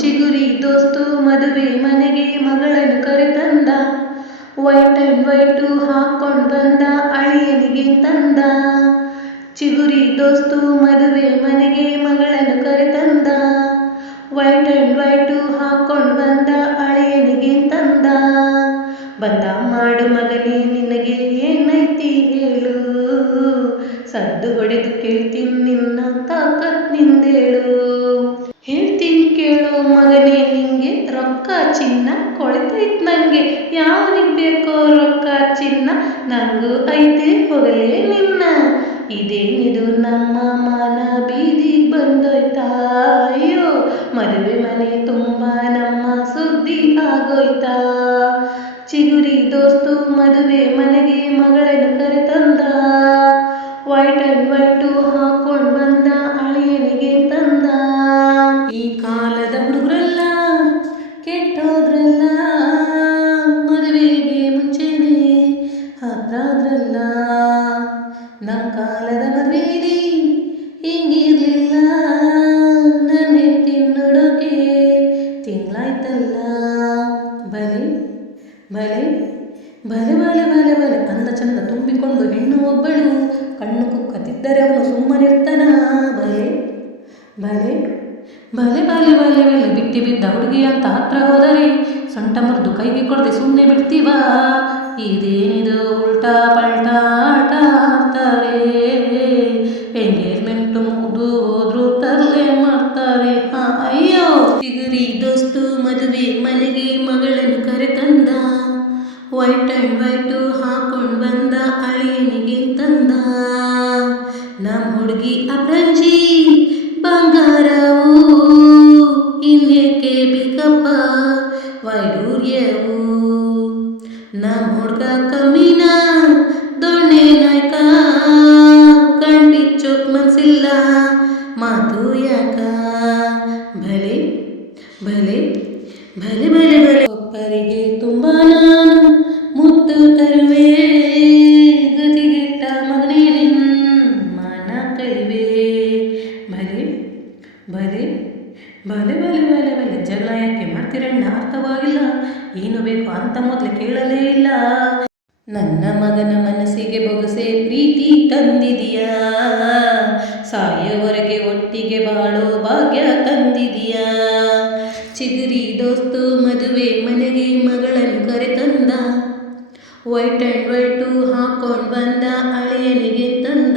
ಚಿಗುರಿ ದೋಸ್ತು ಮದುವೆ ಮನೆಗೆ ಮಗಳನ್ನು ಕರೆತಂದ. ವೈಟ್ ಅಂಡ್ ವೈಟು ಹಾಕ್ಕೊಂಡ್ ಬಂದ ಅಳಿಯನಿಗೆ ತಂದ. ಚಿಗುರಿ ದೋಸ್ತು ಮದುವೆ ಮನೆಗೆ ಮಗಳನ್ನು ಕರೆತಂದ. ವೈಟ್ ಅಂಡ್ ವೈಟು ಹಾಕ್ಕೊಂಡ್ ಬಂದ ಅಳಿಯನಿಗೆ ತಂದ. ಬಂದ ಮಾಡು ಮಗನೇ ನಿನಗೆ ಏನೈತಿ ಹೇಳು, ಸದ್ದು ಹೊಡೆದು ಕೇಳ್ತೀನಿ ನಿನ್ನ ತಾಕತ್ ನಿಂದೇಳು. ಹೇಳ್ತೀನಿ ಕೇಳೋ ಮಗನೇ ನಿಂಗೆ ರೊಕ್ಕ ಚಿನ್ನ ಕೊಳಿತೈತ್ ನಂಗೆ. ಯಾವನಿಗೆ ಬೇಕೋ ರೊಕ್ಕ ಚಿನ್ನ ನಂಗೂ ಐತೆ ಹೋಗಲೇ ನಿನ್ನ. ಇದೇನಿದು ನಮ್ಮ ಮಾನ ಬೀದಿಗೆ ಬಂದೋಯ್ತಾ, ಅಯ್ಯೋ ಮದುವೆ ಮನೆ ತುಂಬ ನಮ್ಮ ಸುದ್ದಿ ಆಗೋಯ್ತಾ. ಚಿಗುರಿ ದೋಸ್ತು ಮದುವೆ ಮನೆಗೆ ಮಗಳನ್ನು ಕರೆತಂದ. ವೈಟ್ ಅಂಡ್ ವೈಟು ಹಾಕ್ಕೊಂಡ್ ಬಂದ ಅಳಿಯನಿಗೆ ತಂದ. ಈ ಕಾಲದ ಹುಡುಗರೆಲ್ಲ ಕೆಟ್ಟೋದ್ರಲ್ಲ, ಮದುವೆಗೆ ಮುಂಚೆನೆ ಹತ್ರಾದ್ರಲ್ಲ. ನಮ್ಮ ಕಾಲದ ಮದುವೆಲಿ ಹಿಂಗಿರ್ಲಿಲ್ಲ, ನನ್ನ ಹೆಂಡತಿ ನೋಡೋಕೆ ತಿಂಗಳಾಯ್ತಲ್ಲ. ಬಲೆ ಬಲೆ ಬಲೆ ಬಲೆ ಬಲೆ ಬಲೆ ಅಂದ ಚಂದ ತುಂಬಿಕೊಂಡು ಹೆಣ್ಣು ಒಬ್ಬಳು ಕಣ್ಣು ಕುಕ್ಕತ್ತಿದ್ದರೆ ಅವನು ಸುಮ್ಮನಿರ್ತಾನ. ಬಲೆ ಬಲೆ ಬಲೆ ಬಲೆ ಬಲೆ ಬಲೆ ಬಿಟ್ಟಿ ಬಿದ್ದ ಹುಡುಗಿ ಅಂತ ಹತ್ರ ಹೋದರೆ ಸೊಂಟ ಮುರಿದು ಕೈಗೆ ಕೊಡದೆ ಸುಮ್ಮನೆ ಬಿಡ್ತೀವ. ಇದೇನಿದು ಉಲ್ಟಾ ಪಲ್ಟಾ ಆಟ ಆಡ್ತಾರೆ, ಎಂಗೇಜ್ಮೆಂಟು ಮುಗಿದು ಹೋದ್ರು ತರಲೆ ಮಾಡ್ತಾರೆ. ಅಯ್ಯೋ ಚಿಗುರಿ ದೋಸ್ತು ಮದುವೆ ಮನೆಗೆ ಮಗಳನ್ನು ಕರೆತಂದ. ವೈಟ್ ಅಂಡ್ ವೈಟು ಹಾಕ್ಕೊಂಡ್ ಬಂದ ಅಳಿಯನಿಗೆ ತಂದ. ನಮ್ಮ ಹುಡುಗಿ ಅಪ್ರಂಜಿ ಬಂಗಾರವು, ಇನ್ನೇಕೆ ಬೇಕಪ್ಪ ವೈಡೂರ್ಯವು. ನಮ್ಮ ಹುಡುಗ ಕಮ್ಮಿನ ದೊಣ್ಣೆ ನಾಯ್ಕ, ಕಣ್ಬಿಚ್ಚೋಕ್ ಮನ್ಸಿಲ್ಲ ಮಾತು ಯಾಕ. ಭಲೆ ಭಲೆ ಭಲೆ ಭಲೆ ಭಲೆ ಒಬ್ಬರಿಗೆ ತುಂಬ ನಾನು ಮುತ್ತು ತರುವೆ, ಗತಿಗೆಟ್ಟ ಮಗನೇ ನಿನ್ನ ಮಾನ ಕಳಿವೆ. ಭಲೆ ಭಲೆ ಭಲೆ ಭಲೆ ಭಲೆ ಭಲೆ ಜಗಳ ಯಾಕೆ ಮಾಡ್ತೀರಣ್ಣ ಅರ್ಥವಾಗಿಲ್ಲ, ಏನು ಬೇಕು ಅಂತ ಮೊದಲು ಕೇಳಲೇ ಇಲ್ಲ. ನನ್ನ ಮಗನ ಮನಸ್ಸಿಗೆ ಬೊಗಸೆ ಪ್ರೀತಿ ತಂದಿದೀಯಾ, ಸಾಯೋವರೆಗೆ ಒಟ್ಟಿಗೆ ಬಾಳೋ ಭಾಗ್ಯ ತಂದಿದೀಯಾ. ಚಿಗುರಿ ದೋಸ್ತು ಮದುವೆ ಮನೆಗೆ ಮಗಳನ್ನು ಕರೆತಂದ. ವೈಟ್ ಅಂಡ್ ವೈಟು ಹಾಕ್ಕೊಂಡ್ ಬಂದ ಅಳಿಯನಿಗೆ ತಂದ.